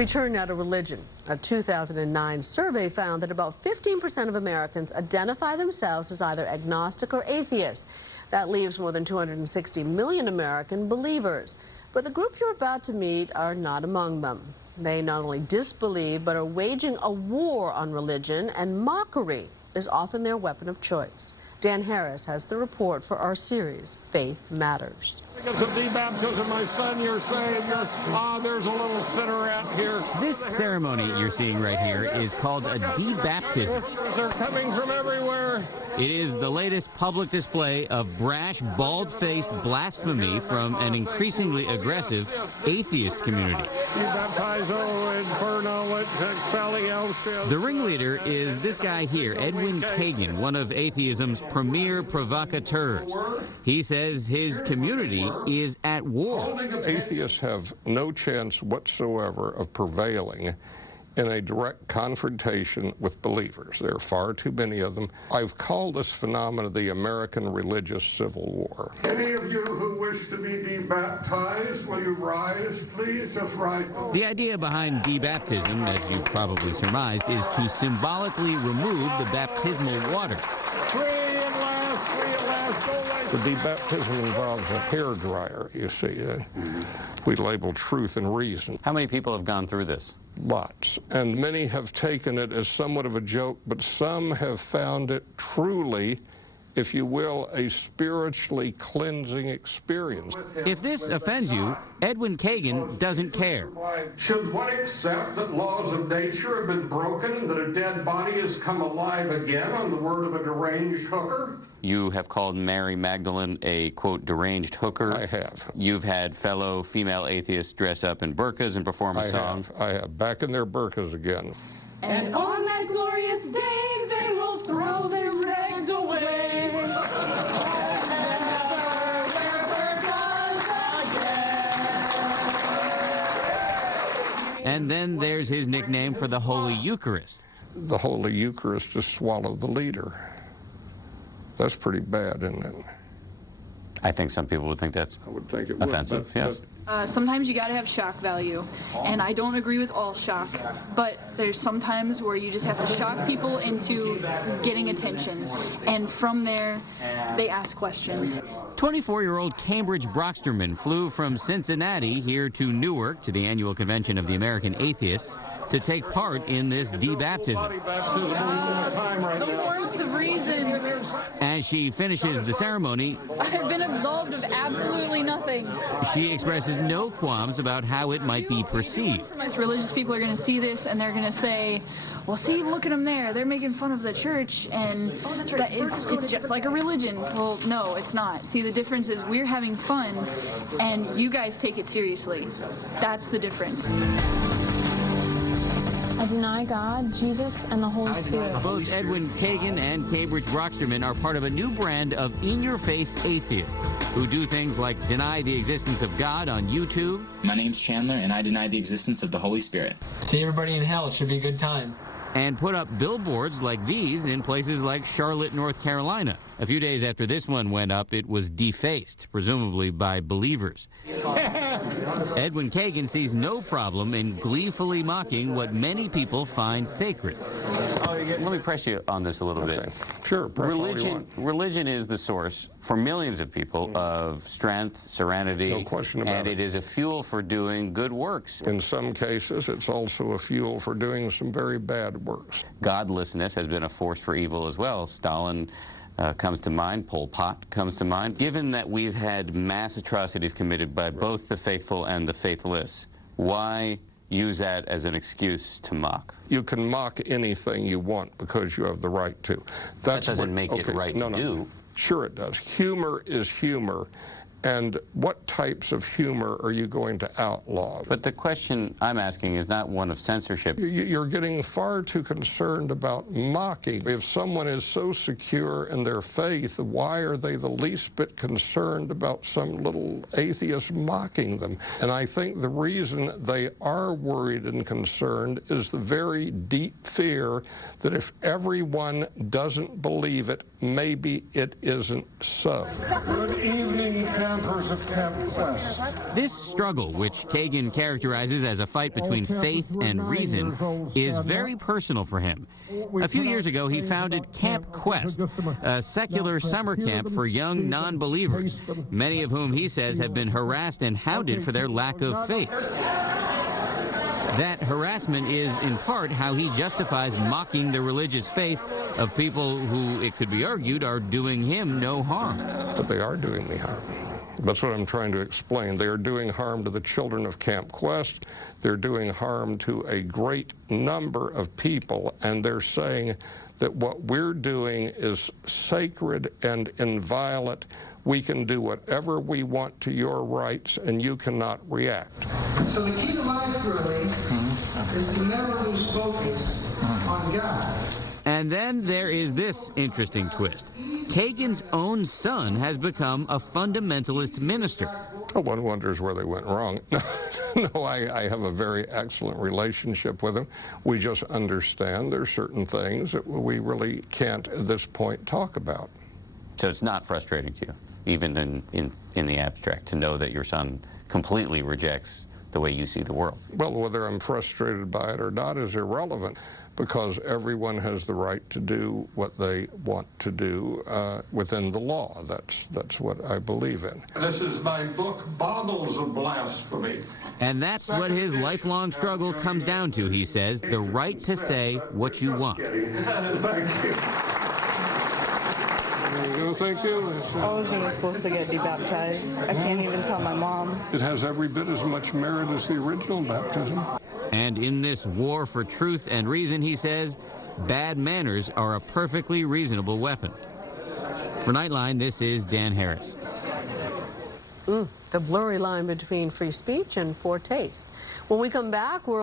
We turn now to religion. A 2009 survey found that about 15% of Americans identify themselves as either agnostic or atheist. That leaves more than 260 million American believers. But the group you're about to meet are not among them. They not only disbelieve, but are waging a war on religion, and mockery is often their weapon of choice. Dan Harris has the report for our series, Faith Matters. Because of debaptism, my son, you're saved. There's a little cigarette here. This ceremony you're seeing right here is called a debaptism. They're coming from everywhere. It is the latest public display of brash, bald-faced blasphemy from an increasingly aggressive atheist community. The ringleader is this guy here, Edwin Kagin, one of atheism's premier provocateurs. He says his community is at war. Atheists have no chance whatsoever of prevailing in a direct confrontation with believers. There are far too many of them. I've called this phenomenon the American Religious Civil War. Any of you who wish to be debaptized, will you rise, please? Just rise. The idea behind debaptism, as you probably surmised, is to symbolically remove the baptismal water. The debaptism involves a hairdryer, you see. We label truth and reason. How many people have gone through this? Lots. And many have taken it as somewhat of a joke, but some have found it truly, if you will, a spiritually cleansing experience. If this offends you, Edwin Kagin doesn't care. Should one accept that laws of nature have been broken and that a dead body has come alive again on the word of a deranged hooker? You have called Mary Magdalene a, quote, deranged hooker. I have. You've had fellow female atheists dress up in burqas and perform a song. I have. Back in their burqas again. And on that glorious day, they will throw their rags away. And then there's his nickname for the Holy Eucharist. The Holy Eucharist just swallowed the leader. That's pretty bad, isn't it? I think some people would think that's offensive, yes. Sometimes you gotta have shock value, and I don't agree with all shock, but there's sometimes where you just have to shock people into getting attention, and from there, they ask questions. 24-year-old Cambridge Brocksterman flew from Cincinnati here to Newark to the annual convention of the American Atheists to take part in this debaptism. The warmth of reason. As she finishes the ceremony, I've been absolved of absolutely nothing. She expresses no qualms about how it might be perceived. Most religious people are going to see this and they're going to say, well, see, look at them there. They're making fun of the church, and it's just like a religion. Well, no, it's not. See, the difference is we're having fun, and you guys take it seriously. That's the difference. I deny God, Jesus, and the Holy Spirit. Both Edwin Kagin and Cambridge Brocksterman are part of a new brand of in-your-face atheists who do things like deny the existence of God on YouTube. My name's Chandler, and I deny the existence of the Holy Spirit. See everybody in hell. It should be a good time. And put up billboards like these in places like Charlotte, North Carolina. A few days after this one went up, it was defaced, presumably by believers. Edwin Kagin sees no problem in gleefully mocking what many people find sacred. Let me press you on this a little bit. Sure, Religion is the source for millions of people of strength, serenity, no question about and it is a fuel for doing good works. In some cases, it's also a fuel for doing some very bad works. Godlessness has been a force for evil as well. Stalin comes to mind, Pol Pot comes to mind. Given that we've had mass atrocities committed by both the faithful and the faithless, why use that as an excuse to mock? You can mock anything you want because you have the right to. That doesn't make it right to do. Sure it does. Humor is humor. And what types of humor are you going to outlaw? But the question I'm asking is not one of censorship. You're getting far too concerned about mocking. If someone is so secure in their faith, why are they the least bit concerned about some little atheist mocking them? And I think the reason they are worried and concerned is the very deep fear that if everyone doesn't believe it, maybe it isn't so. Good evening, campers of Camp Quest. This struggle, which Kagin characterizes as a fight between faith and reason, is very personal for him. A few years ago, he founded Camp Quest, a secular summer camp for young non-believers, many of whom he says have been harassed and hounded for their lack of faith. That harassment is, in part, how he justifies mocking the religious faith of people who, it could be argued, are doing him no harm. But they are doing me harm. That's what I'm trying to explain. They are doing harm to the children of Camp Quest. They're doing harm to a great number of people, and they're saying that what we're doing is sacred and inviolate. We can do whatever we want to your rights, and you cannot react. So the key to life, really, is to never lose focus on God. And then there is this interesting twist. Kagin's own son has become a fundamentalist minister. Oh, one wonders where they went wrong. No, I have a very excellent relationship with him. We just understand there's certain things that we really can't at this point talk about. So it's not frustrating to you, even in the abstract, to know that your son completely rejects the way you see the world? Well, whether I'm frustrated by it or not is irrelevant, because everyone has the right to do what they want to do within the law. That's what I believe in. This is my book, Bottles of Blasphemy. And that's what his lifelong struggle comes down to, he says, the right to say what you want. Thank you. Thank you. I wasn't even supposed to get debaptized. I can't even tell my mom. It has every bit as much merit as the original baptism. And in this war for truth and reason, he says, bad manners are a perfectly reasonable weapon. For Nightline, this is Dan Harris. The blurry line between free speech and poor taste. When we come back, we're